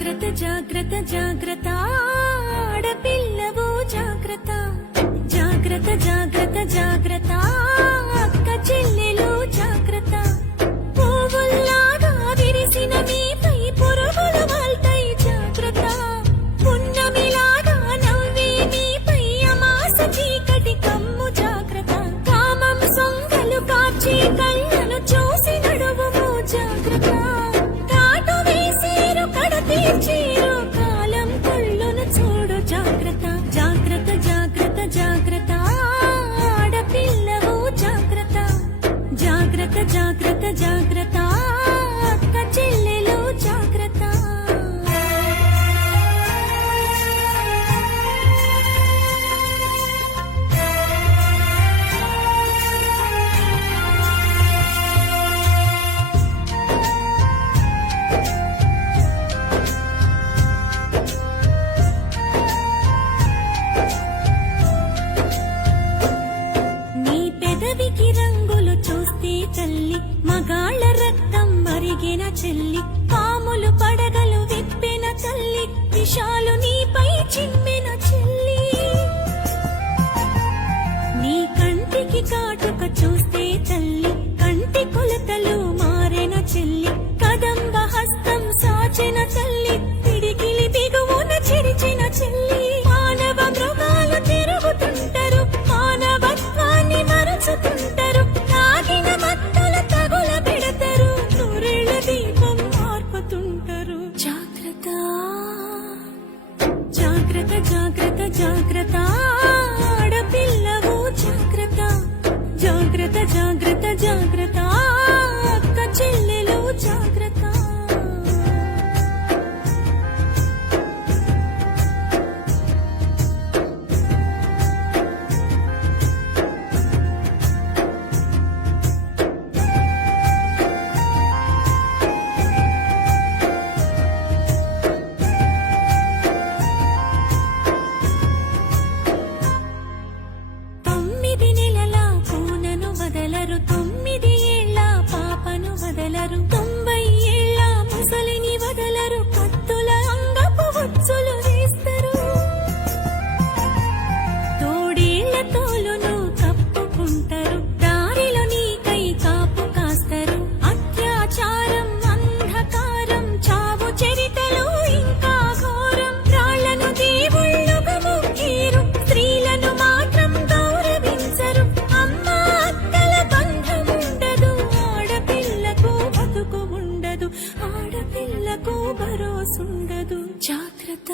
జాగ్రత్త జాగ్రత్త జాగ్రత్త ఆడపిల్లవు జాగ్రత్త జాగ్రత్త జాగ్రత్త జాగ్రత్త అక్క చెల్లెలు జాగ్రత్త పువ్వుల్లాగా విరిసిన మీపై పురుగులు వాల్తాయి జాగ్రత్త పున్నమిలాగా నవ్వే మీపై అమాస చీకటి కమ్ము జాగ్రత్త కామం సొంగలు కాచి కళ్ళను చూసి నడువుము జాగ్రత్త కాటు వేసేరు కడతీర్చేరు కాలం కళ్ళను చూడు జాగ్రత్త జాగ్రత్త జాగ్రత్త జాగ్రత్త ఆడపిల్లవు జాగ్రత్త జాగ్రత్త జాగ్రత్త జాగ్రత్త అక్క చెల్లెలు జాగ్రత్త నీ పెదవికి రంగులు చూస్తే తల్లి మగాళ్ళ రక్తం మరిగిన చెల్లి పాములు పడగలు విప్పిన తల్లి విషాలు నీపై చిమ్మిన చెల్లి నీ కంటికి కాటుక చూస్తే తల్లి కంటి కొలతలు మారిన చెల్లి కదంబ హస్తం సాచిన తల్లి పిడికిలి బిగువున చిరిచిన చెల్లి మానవ మృగాలు తిరుగుతుంటారు మానవత్వాన్ని మరచుతుంటారు తాగిన మత్తుల తగుల పెడతారు నూరేళ్ల దీపం మార్పుతుంటారు జాగ్రత్త జాగ్రత్త జాగ్రత్త జాగ్రత్త ఆడపిల్లవు జాగ్రత్త జాగ్రత్త జాగ్రత్త జాగ్రత్త అక్క చెల్లెలు జాగ్రత్త తొమ్మిది నెలల కూనను వదలరు 9 ఏళ్ల పాపను వదలరు 90 ఏళ్ల ముసలిని వదలరు కత్తుల అంగపు ఉచ్చులు వేస్తారు తోడేళ్ల తోలును కప్పుకుంటారు దారిలో నీకై కాపు కాస్తారు అత్యాచారం అంధకారం చావు చరితలు ఇంకా ఘోరం రాళ్లను దేవుళ్ళుగా మొక్కేరు స్త్రీలను మాత్రం గౌరవించరు అమ్మ అక్కల బంధం ఉండదు ఆడపిల్లకు బతుకు ఉండదు ఆడపిల్లకు భరోసుండదు జాగ్రత్త